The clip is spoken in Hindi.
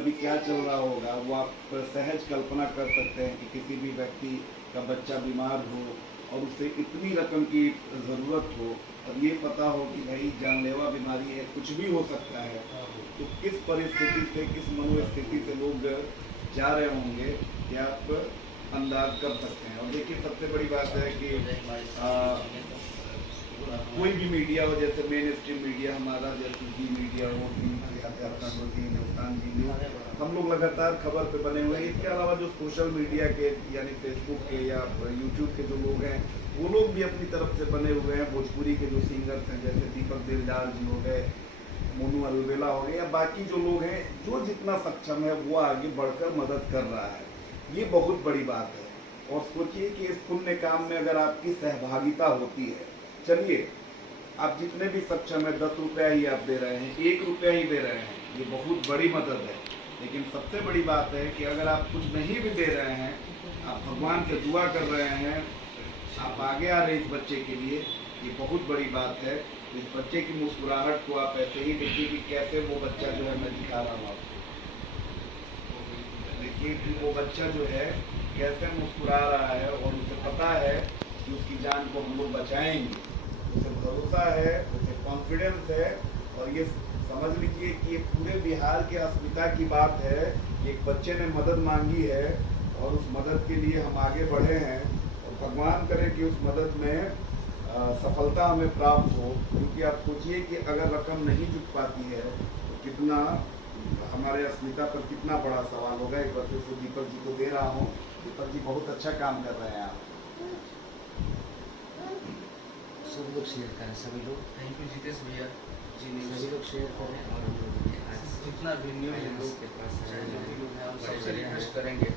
अभी क्या चल रहा होगा वो आप सहज कल्पना कर सकते हैं कि किसी भी व्यक्ति का बच्चा बीमार हो और उसे इतनी रकम की ज़रूरत हो और ये पता हो कि भाई जानलेवा बीमारी है, कुछ भी हो सकता है, तो किस परिस्थिति से, किस मनोस्थिति से लोग जा रहे होंगे कि आप अंदाज कर सकते हैं। और देखिए सबसे बड़ी बात है कि कोई भी मीडिया हो, जैसे मेन स्ट्रीम मीडिया हमारा, जैसे जी मीडिया हो, हिंदुस्तान जी, हम लोग लगातार खबर पे बने हुए हैं। इसके अलावा जो सोशल मीडिया के यानी फेसबुक के या यूट्यूब के जो लोग हैं वो लोग भी अपनी तरफ से बने हुए हैं। भोजपुरी के जो सिंगर्स हैं जैसे दीपक दिलदार जी हो गए, मोनू अलवेला हो गए, या बाकी जो लोग हैं, जो जितना सक्षम है वो आगे बढ़कर मदद कर रहा है। ये बहुत बड़ी बात है। और सोचिए कि इस पुण्य काम में अगर आपकी सहभागिता होती है, चलिए आप जितने भी सक्षम है 10 रुपया ही आप दे रहे हैं, 1 रुपया ही दे रहे हैं, ये बहुत बड़ी मदद है। लेकिन सबसे बड़ी बात है कि अगर आप कुछ नहीं भी दे रहे हैं, आप भगवान से दुआ कर रहे हैं, आप आगे आ रहे हैं इस बच्चे के लिए, ये बहुत बड़ी बात है। इस बच्चे की मुस्कुराहट को आप ऐसे ही देखिए कि कैसे वो बच्चा जो है, मैं दिखा रहा हूँ आपको, देखिए कि वो बच्चा जो है कैसे मुस्कुरा रहा है और उसे पता है कि उसकी जान को हम लोग बचाएंगे, उसे भरोसा है, उसे कॉन्फिडेंस है। और ये समझ लीजिए कि ये पूरे बिहार के अस्मिता की बात है। एक बच्चे ने मदद मांगी है और उस मदद के लिए हम आगे बढ़े हैं, और भगवान करे कि उस मदद में सफलता हमें प्राप्त हो। क्योंकि आप सोचिए कि अगर रकम नहीं जुट पाती है तो कितना हमारे अस्मिता पर कितना बड़ा सवाल होगा। एक बार फिर से दीपक जी को दे रहा हूँ। दीपक जी बहुत अच्छा काम कर रहे हैं आप। सब लोग शेयर करें, सभी लोग। थैंक यू जितेश भैया जी, सभी लोग शेयर करें और हम लोग जितना भी न्यूज़ के पास जो भी लोग हैं हम सबसे रिक्वेस्ट करेंगे